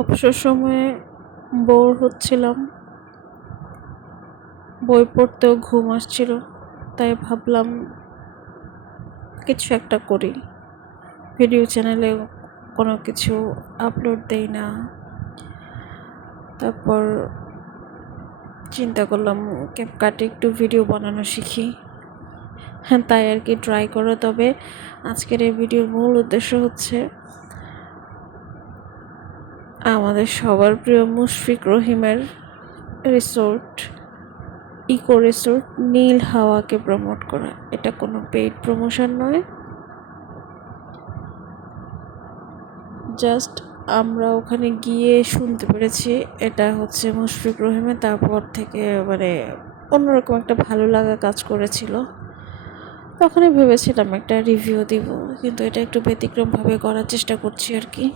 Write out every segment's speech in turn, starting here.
অবসর সময়ে বোর হচ্ছিলাম, বই পড়তেও ঘুম আসছিল, তাই ভাবলাম কিছু একটা করি। ভিডিও চ্যানেলে কোনো কিছু আপলোড দেই না। তারপর চিন্তা করলাম ক্যাপকাটে একটু ভিডিও বানানো শিখি। হ্যাঁ, তাই আর কি ট্রাই করো। তবে আজকের এই ভিডিওর মূল উদ্দেশ্য হচ্ছে আমাদের সবার প্রিয় মুশফিক রহিমের রিসোর্ট, ইকো রিসোর্ট নীল হাওয়াকে প্রমোট করা। এটা কোনো পেইড প্রমোশন নয়, জাস্ট আমরা ওখানে গিয়ে শুনতে পেরেছি এটা হচ্ছে মুশফিক রহিমের। তারপর থেকে অন্যরকম একটা ভালো লাগা কাজ করেছিল। তখনই ভেবেছিলাম একটা রিভিউ দিব, কিন্তু এটা একটু ব্যতিক্রমভাবে করার চেষ্টা করছি আর কি।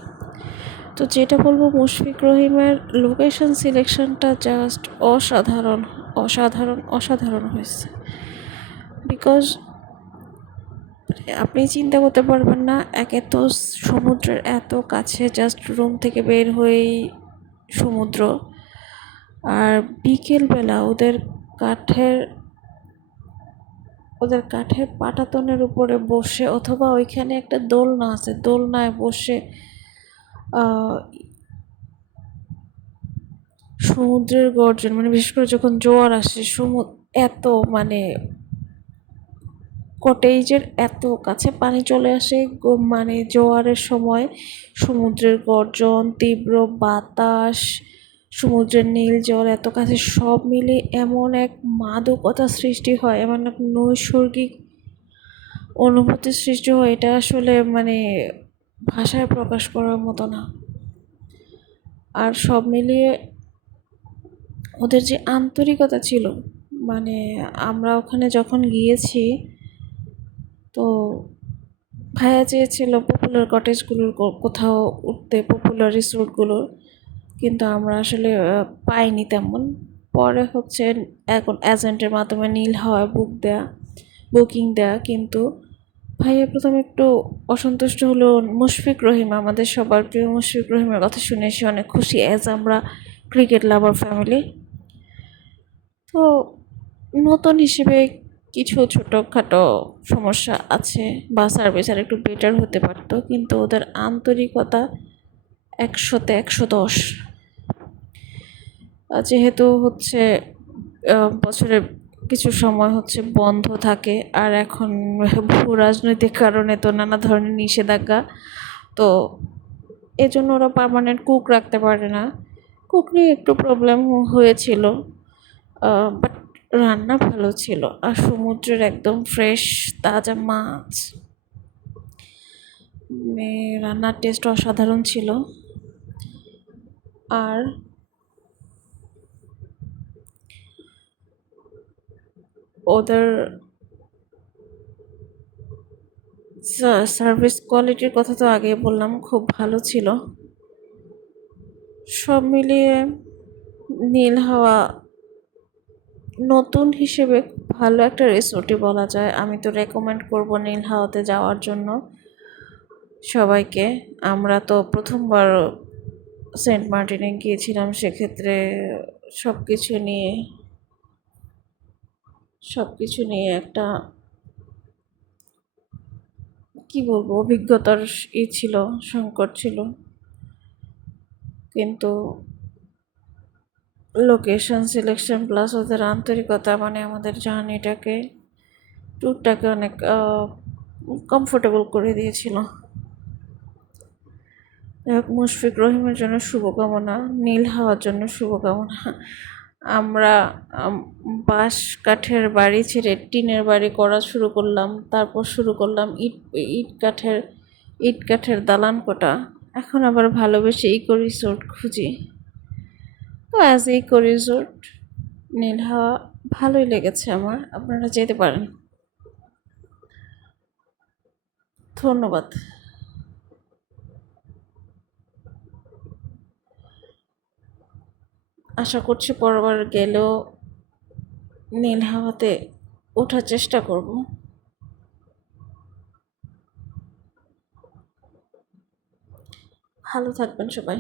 তো যেটা বলবো, মুশফিক রহিমের লোকেশন সিলেকশনটা জাস্ট অসাধারণ অসাধারণ অসাধারণ হয়েছে। বিকজ আপনি চিন্তা করতে পারবেন না, একে তো সমুদ্রের এত কাছে, জাস্ট রুম থেকে বের হয়েই সমুদ্র। আর বিকেলবেলা ওদের কাঠের পাটাতনের উপরে বসে, অথবা ওইখানে একটা দোলনা আছে, দোলনায় বসে সমুদ্রের গর্জন, বিশেষ করে যখন জোয়ার আসে, এত কটেজের এত কাছে পানি চলে আসে, জোয়ারের সময় সমুদ্রের গর্জন, তীব্র বাতাস, সমুদ্রের নীল জল এত কাছে, সব মিলে এমন এক মাদকতা সৃষ্টি হয়, এমন এক নৈসর্গিক অনুভূতির সৃষ্টি হয়, এটা আসলে ভাষায় প্রকাশ করার মতো না। আর সব মিলিয়ে ওদের যে আন্তরিকতা ছিল, আমরা ওখানে যখন গিয়েছি, তো ভাইয়া চেয়েছিল পপুলার কটেজগুলোর কোথাও উঠতে, পপুলার রিসোর্টগুলোর, কিন্তু আমরা আসলে পাইনি তেমন। পরে হচ্ছে এখন এজেন্টের মাধ্যমে নীল হাওয়ায় বুকিং দেয়া, কিন্তু ভাইয়া প্রথমে একটু অসন্তুষ্ট হলো। মুশফিক রহিম, আমাদের সবার প্রিয় মুশফিক রহিমের কথা শুনে সে অনেক খুশি, আমরা ক্রিকেট লাভার ফ্যামিলি। তো নতুন হিসেবে কিছু ছোটোখাটো সমস্যা আছে, বা সার্ভিস আর একটু বেটার হতে পারতো, কিন্তু ওদের আন্তরিকতা 100-তে 110। যেহেতু হচ্ছে বছরের কিছু সময় হচ্ছে বন্ধ থাকে, আর এখন ভূ রাজনৈতিক কারণে তো নানা ধরনের নিষেধাজ্ঞা, তো এজন্য ওরা পার্মানেন্ট কুক রাখতে পারে না। কুক নিয়ে একটু প্রবলেম হয়েছিল, বাট রান্না ভালো ছিল, আর সমুদ্রের একদম ফ্রেশ তাজা মাছ, রান্নার টেস্ট অসাধারণ ছিল। আর ওদের সার্ভিস কোয়ালিটির কথা তো আগে বললাম, খুব ভালো ছিল। সব মিলিয়ে নীল হাওয়া নতুন হিসেবে ভালো একটা রিসোর্টই বলা যায়। আমি তো রেকমেন্ড করব নীল হাওয়াতে যাওয়ার জন্য সবাইকে। আমরা তো প্রথমবার সেন্ট মার্টিনে গিয়েছিলাম, সেক্ষেত্রে সব কিছু নিয়ে একটা কি বলবো, অভিজ্ঞতার ছিল, সংকট ছিল। কিন্তু লোকেশন সিলেকশন প্লাস ওদের আন্তরিকতা আমাদের ট্যুরটাকে অনেক কমফোর্টেবল করে দিয়েছিল। মুশফিক রহিমের জন্য শুভকামনা, নীল হাওয়ার জন্য শুভকামনা। আমরা বাঁশ কাঠের বাড়ি ছেড়ে টিনের বাড়ি করা শুরু করলাম, তারপর শুরু করলাম ইট কাঠের দালান কোটা। এখন আবার ভালোবেসে ইকো রিসোর্ট খুঁজি। তো অ্যাজ ইকো রিসোর্ট নীল হাওয়া ভালোই লেগেছে আমার, আপনারা যেতে পারেন। ধন্যবাদ। আশা করছি পরবার গেলেও নীল হাওয়াতে ওঠার চেষ্টা করব। ভালো থাকবেন সবাই।